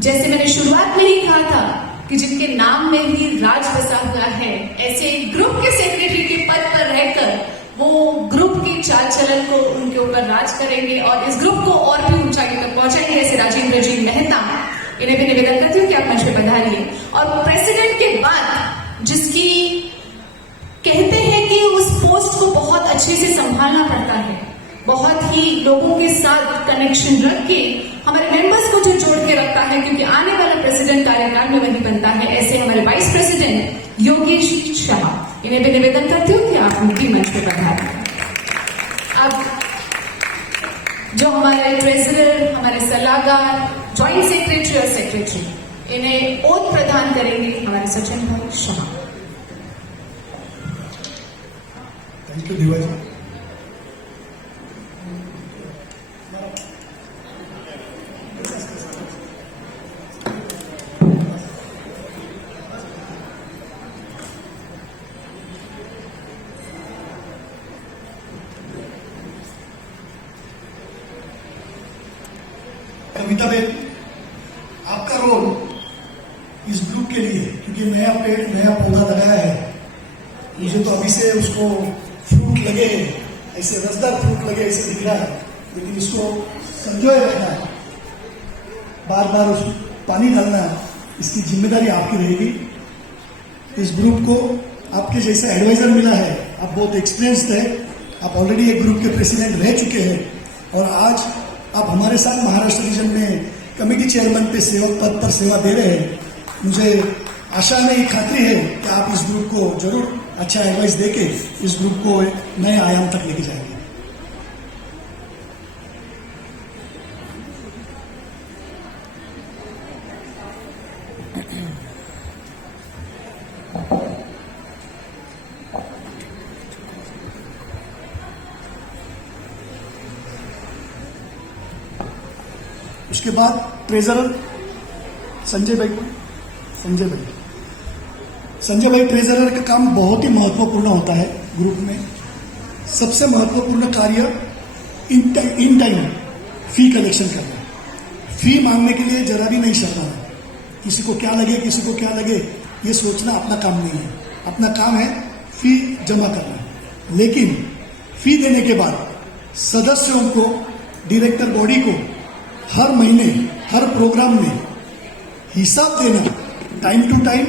जैसे मैंने शुरुआत में ही कहा था कि जिनके नाम में ही राज बसा हुआ है, ऐसे ग्रुप के सेक्रेटरी के पद पर रहकर वो ग्रुप के चाल चलन को उनके ऊपर राज करेंगे और इस ग्रुप को और भी ऊंचाई तक पहुंचाएंगे, ऐसे राजेंद्र जी मेहता, इन्हें भी निवेदन करती हूँ कि आप मंच पे पधारिए। और प्रेसिडेंट के बाद जिसकी कहते हैं कि उस पोस्ट को बहुत अच्छे से संभालना पड़ता है, बहुत ही लोगों के साथ कनेक्शन रख के हमारे मेंबर्स को जो जोड़ के रखता है, क्योंकि आने वाला प्रेसिडेंट कार्यकाल में वही बनता है, ऐसे हमारे वाइस प्रेसिडेंट योगेश शाह, इन्हें भी निवेदन करती हूँ कि आप उनकी मंच पे पधारें। अब जो हमारे ट्रेजरर, हमारे सलाहकार, जॉइंट सेक्रेटरी और सेक्रेटरी, इन्हें ओथ प्रदान करेंगे हमारे सचिन भाई शाह। थैंक यू दीवा जी। कविता बेन, आपका रोल इस ग्रुप के लिए, क्योंकि नया पेड़ नया पौधा लगाया है, मुझे तो अभी से उसको फ्रूट लगे, ऐसे रसदार फ्रूट लगे ऐसे दिख रहा है, लेकिन इसको संजोए रखना, बार बार उस पानी डालना, इसकी जिम्मेदारी आपकी रहेगी। इस ग्रुप को आपके जैसा एडवाइजर मिला है, आप बहुत एक्सपीरियंस्ड है, आप ऑलरेडी एक ग्रुप के प्रेसिडेंट रह चुके हैं और आज आप हमारे साथ महाराष्ट्र रीजन में कमेटी चेयरमैन पे सेवक पद पर सेवा दे रहे हैं। मुझे आशा नहीं, खातरी है कि आप इस ग्रुप को जरूर अच्छा एडवाइस देके इस ग्रुप को नए आयाम तक लेके जाएंगे। उसके बाद ट्रेजरर संजय भाई ट्रेजरर का काम बहुत ही महत्वपूर्ण होता है ग्रुप में। सबसे महत्वपूर्ण कार्य इन टाइम फी कलेक्शन करना। फी मांगने के लिए जरा भी नहीं शर्माना, किसी को क्या लगे ये सोचना अपना काम नहीं है। अपना काम है फी जमा करना, लेकिन फी देने के बाद सदस्यों को, डायरेक्टर बॉडी को हर महीने हर प्रोग्राम में हिसाब देना, टाइम टू टाइम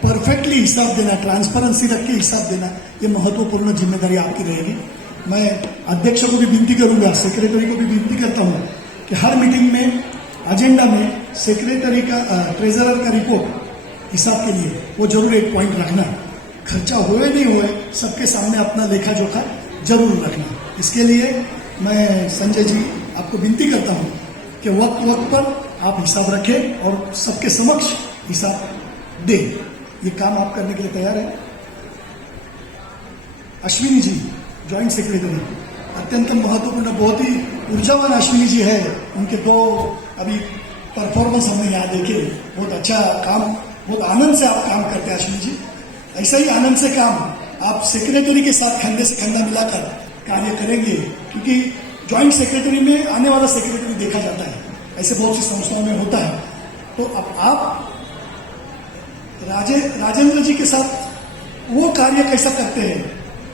परफेक्टली हिसाब देना, ट्रांसपेरेंसी रख के हिसाब देना, ये महत्वपूर्ण जिम्मेदारी आपकी रहेगी। मैं अध्यक्ष को भी विनती करूंगा, सेक्रेटरी को भी विनती करता हूं कि हर मीटिंग में एजेंडा में सेक्रेटरी का, ट्रेजरर का रिपोर्ट हिसाब के लिए वो जरूर एक पॉइंट रखना। खर्चा हुए नहीं हुए सबके सामने अपना लेखा जोखा जरूर रखना। इसके लिए मैं संजय जी आपको विनती करता हूं कि वक्त पर आप हिसाब रखें और सबके समक्ष हिसाब दें। ये काम आप करने के लिए तैयार है? अश्विनी जी जॉइंट सेक्रेटरी, अत्यंत महत्वपूर्ण, बहुत ही ऊर्जावान अश्विनी जी है। उनके दो अभी परफॉर्मेंस हमने यहाँ देखे, बहुत अच्छा काम, बहुत आनंद से आप काम करते हैं अश्विनी जी। ऐसा ही आनंद से काम आप सेक्रेटरी के साथ कंधे से कंधा मिलाकर कार्य करेंगे, क्योंकि ज्वाइंट सेक्रेटरी में आने वाला सेक्रेटरी देखा जाता है, ऐसे बहुत सी संस्थाओं में होता है। तो अब आप राजेंद्र जी के साथ वो कार्य कैसा करते हैं,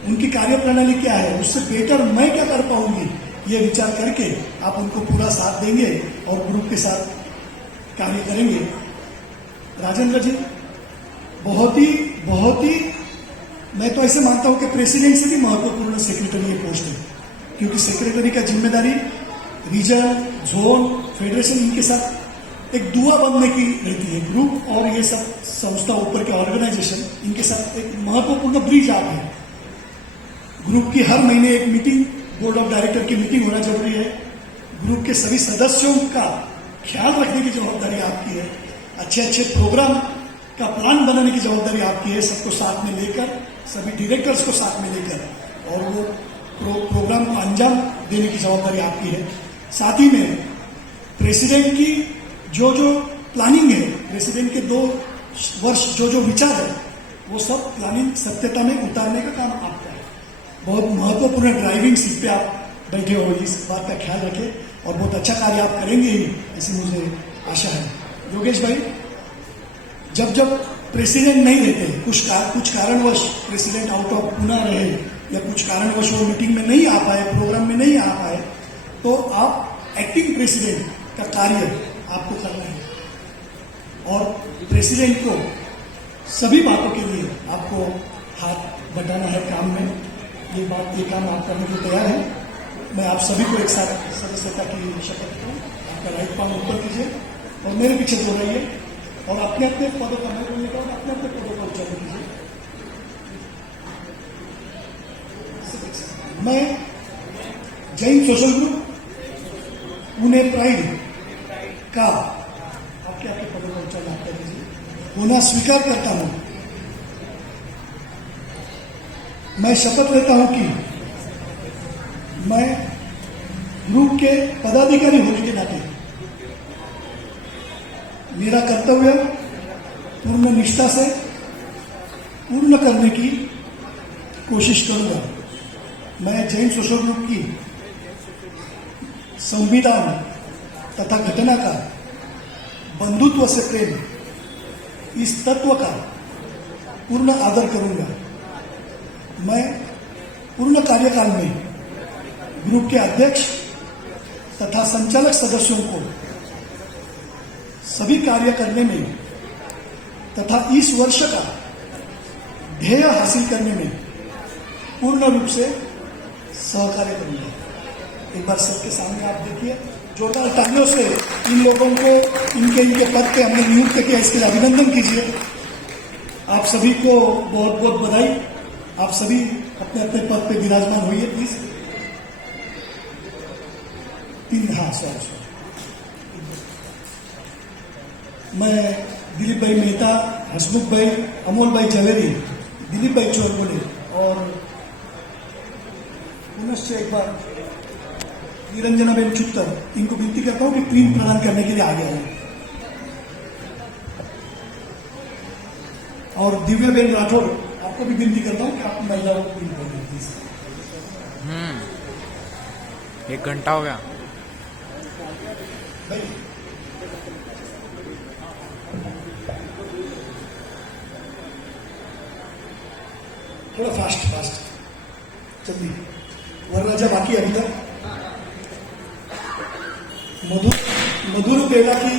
उनकी कार्य प्रणाली क्या है, उससे बेटर मैं क्या कर पाऊंगी, ये विचार करके आप उनको पूरा साथ देंगे और ग्रुप के साथ कार्य करेंगे। राजेंद्र जी बहुत ही मैं तो ऐसे मानता हूं कि प्रेसिडेंट से भी महत्वपूर्ण सेक्रेटरी ये पोस्ट है, क्योंकि सेक्रेटरी का जिम्मेदारी रीजन, जोन, फेडरेशन, इनके साथ एक दुआ बनने की रहती है। ग्रुप और ये सब संस्था, ऊपर के ऑर्गेनाइजेशन, इनके साथ एक महत्वपूर्ण ब्रिज आप है। ग्रुप की हर महीने एक मीटिंग बोर्ड ऑफ डायरेक्टर की मीटिंग होना जरूरी है। ग्रुप के सभी सदस्यों का ख्याल रखने की जवाबदारी आपकी है। अच्छे अच्छे प्रोग्राम का प्लान बनाने की जवाबदारी आपकी है। सबको साथ में लेकर, सभी डायरेक्टर्स को साथ में लेकर और वो प्रोग्राम को अंजाम देने की जवाबदारी आपकी है। साथ ही में प्रेसिडेंट की जो प्लानिंग है, प्रेसिडेंट के 2 वर्ष जो विचार है, वो सब प्लानिंग सत्यता में उतारने का काम आपका है। बहुत महत्वपूर्ण ड्राइविंग सीट पे आप बैठे हो, इस बात का ख्याल रखें और बहुत अच्छा कार्य आप करेंगे ही, ऐसी मुझे आशा है। योगेश भाई, जब प्रेसिडेंट नहीं रहते, कुछ कारणवश प्रेसिडेंट आउट ऑफ पुणे रहे या कुछ कारणवश वो मीटिंग में नहीं आ पाए, प्रोग्राम में नहीं आ पाए, तो आप एक्टिंग प्रेसिडेंट का कार्य आपको करना है और प्रेसिडेंट को सभी बातों के लिए आपको हाथ बटाना है काम में। ये काम आप करने को तैयार है। मैं आप सभी को एक साथ सदस्यता की शपथ दूं। आपका राइट पांव ऊपर कीजिए और मेरे पीछे दोहराइए और अपने अपने पदों का, मैं बोलने का अपने अपने पदों का उच्चारण कीजिए। मैं Jain social group Pune pride का आपके पदों का उच्चारण आप कर दीजिए। होना स्वीकार करता हूं। मैं शपथ लेता हूं कि मैं ग्रुप के पदाधिकारी होने के नाते मेरा कर्तव्य पूर्ण निष्ठा से पूर्ण करने की कोशिश करूंगा। मैं जैन सोशल ग्रुप की संविधान तथा घटना का बंधुत्व से प्रेम, इस तत्व का पूर्ण आदर करूंगा। मैं पूर्ण कार्यकाल में ग्रुप के अध्यक्ष तथा संचालक सदस्यों को सभी कार्य करने में तथा इस वर्ष का ध्येय हासिल करने में पूर्ण रूप से सहकार्य करूंगा। एक बार सबके सामने आप देखिए, जोरदार तालियों से इन लोगों को इनके पद पे हमने नियुक्त किया, इसके लिए अभिनंदन कीजिए। आप सभी को बहुत बहुत बधाई। आप सभी अपने अपने पद पे विराजमान होइए प्लीज। 3 हाँ सर। मैं दिलीप भाई मेहता, हसमुख भाई, अमोल भाई झवेरी, दिलीप भाई चौरगुले और पुनश्च एक बार निरंजनाबेन चुत्तर, इनको विनती करता हूं कि प्रीम प्रदान करने के लिए आगे आए। और दिव्याबेन राठौर, आपको भी विनती करता हूं कि आप महिलाओं को प्रीम कर दें प्लीज। 1 घंटा हो गया। भाई थोड़ा फास्ट जल्दी, वरना जब बाकी अभी तक मधुर बेला की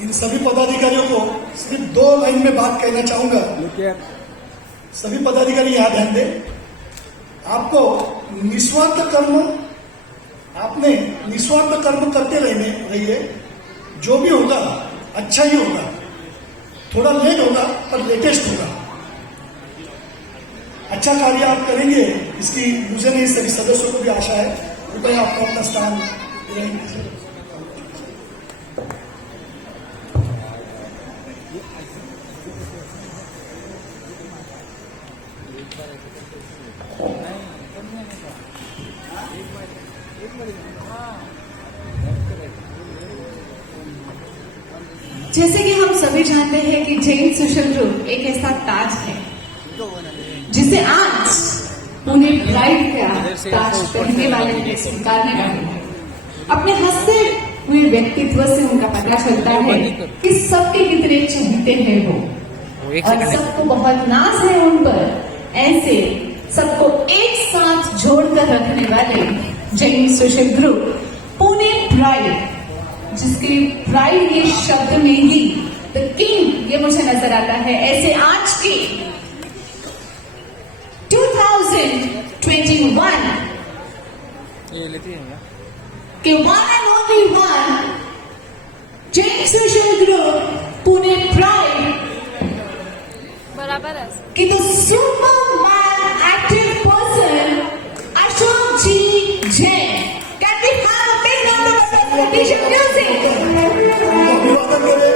इन सभी पदाधिकारियों को सिर्फ 2 लाइन में बात कहना चाहूंगा। सभी पदाधिकारी यहां ध्यान दें। आपको निस्वार्थ कर्म करते रहिए। जो भी होगा अच्छा ही होगा, थोड़ा लेट होगा पर लेटेस्ट होगा। अच्छा कार्य आप करेंगे, इसकी मुझे नहीं सभी सदस्यों को भी आशा है। कृपया आपको अपना स्थान ग्रहण कीजिए। जैसे कि हम सभी जानते हैं कि जैन सोशल ग्रुप एक ऐसा ताज है जिसे आज पुणे प्राइड का ताज पहनने वाले ने स्वीकार किया है। अपने हंसते हुए व्यक्तित्व से उनका पता चलता है कि सबके कितने चहेते हैं वो, और सबको बहुत नाज है उन पर। ऐसे सबको एक साथ जोड़कर रखने वाले Jain social group Pune pride, जिसके प्राइड ये शब्द में ही द किंग ये मुझे नजर आता है। ऐसे आज के 2021 ये लेती है क्या? के one and only one Jain social group Pune pride बराबर है कि the superman active person Ashok ji Jain. Can we have a big round of applause for teacher music? अभिवादन करें